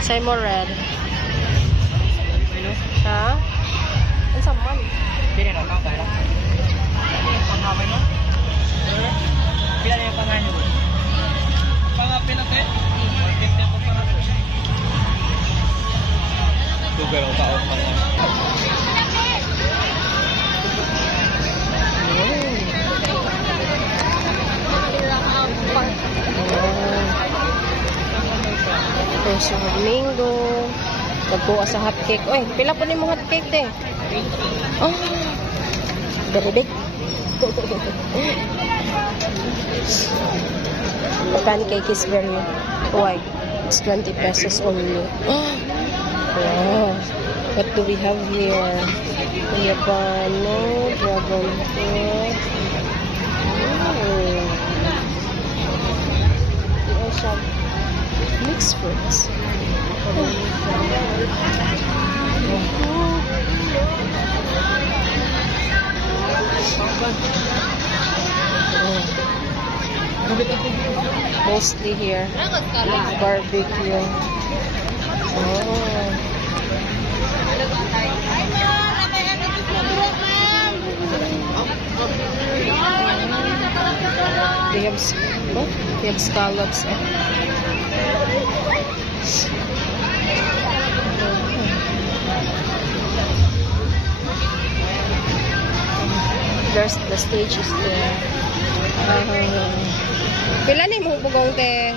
Say mo red. Ha? Ang saman. Pili na lang kaya. Pangapay mo? Pila na yung panganyo mo? Pangapay na kayo? Pagkipin ko pa na po. Sugar o taon pa na. Sa mango. Nagkuha sa hotcake. Uy, pila po ni mo hotcake, te? Oh, very big. The pancake is very wide. It's 20 pesos only. Wow. What do we have here? Yabano, dragon fruit. We also have mixed fruits. Mostly here, barbecue. They have scallops. There's the stage is there. Pila ni mo bugong te?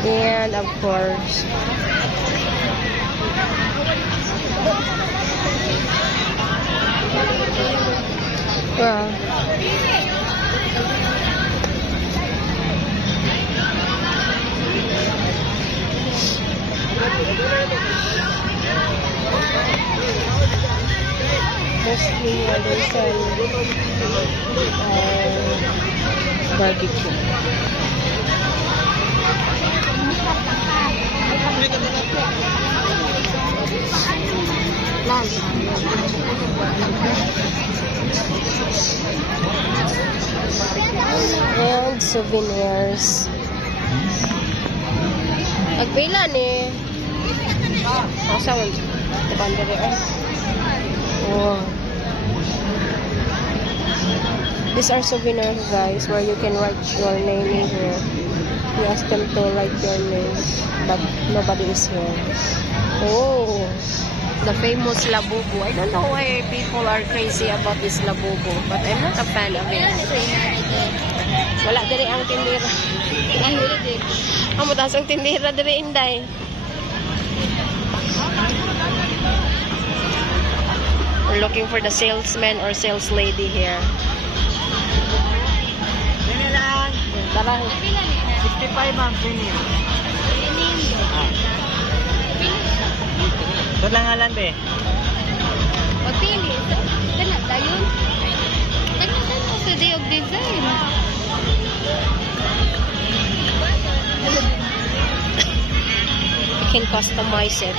And of course, well, mostly others barbecue. And souvenirs. Agpila ni. Saan? Bandari oh. These are souvenirs, guys, where you can write your name in here. You ask them to write your name, but nobody is here. Oh, the famous labubu. I don't know why people are crazy about this labubu, but I'm not a fan of it. Wala diri ang tindira. Amo tas ang tindira diri inday. We're looking for the salesman or sales lady here. Tara. 65 ma'am, premium. Doon lang ngalan, be. Pagpili. Kana dayon. Kana mo sa day of design. You can customize it.